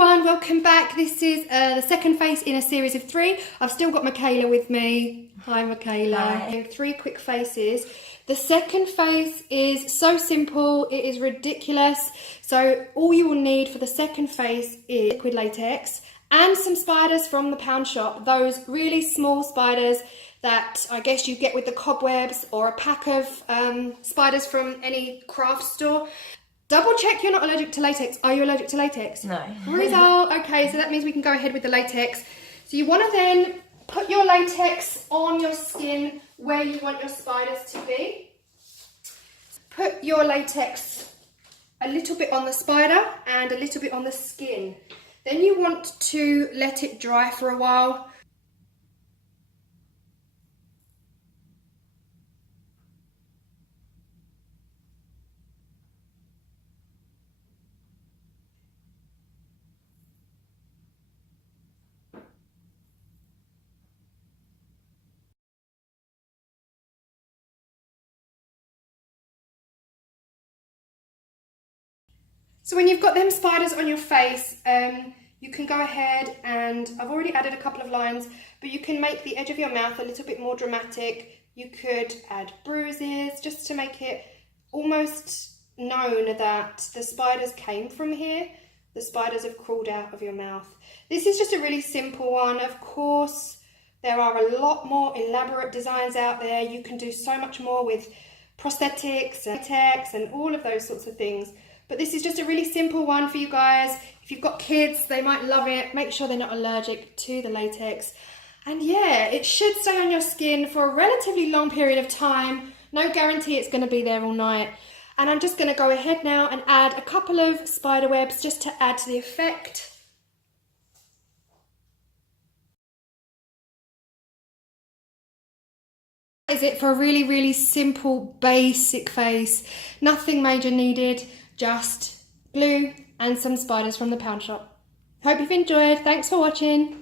everyone, welcome back. This is the second face in a series of 3. I've still got Michaela with me. Hi Michaela. Hi. 3 quick faces. The second face is so simple, it is ridiculous. So all you will need for the second face is liquid latex and some spiders from the pound shop. Those really small spiders that I guess you get with the cobwebs, or a pack of spiders from any craft store. Double check you're not allergic to latex. Are you allergic to latex? No. Result. Okay, so that means we can go ahead with the latex. So you want to then put your latex on your skin where you want your spiders to be. Put your latex a little bit on the spider and a little bit on the skin. Then you want to let it dry for a while. So when you've got them spiders on your face, you can go ahead and, I've already added a couple of lines, but you can make the edge of your mouth a little bit more dramatic. You could add bruises just to make it almost known that the spiders came from here. The spiders have crawled out of your mouth. This is just a really simple one. Of course, there are a lot more elaborate designs out there. You can do so much more with prosthetics and latex and all of those sorts of things. But this is just a really simple one for you guys. If you've got kids, they might love it. Make sure they're not allergic to the latex. And yeah, it should stay on your skin for a relatively long period of time. No guarantee it's going to be there all night. And I'm just going to go ahead now and add a couple of spider webs just to add to the effect. That is it for a really, really simple, basic face. Nothing major needed. Just glue and some spiders from the pound shop. Hope you've enjoyed. Thanks for watching.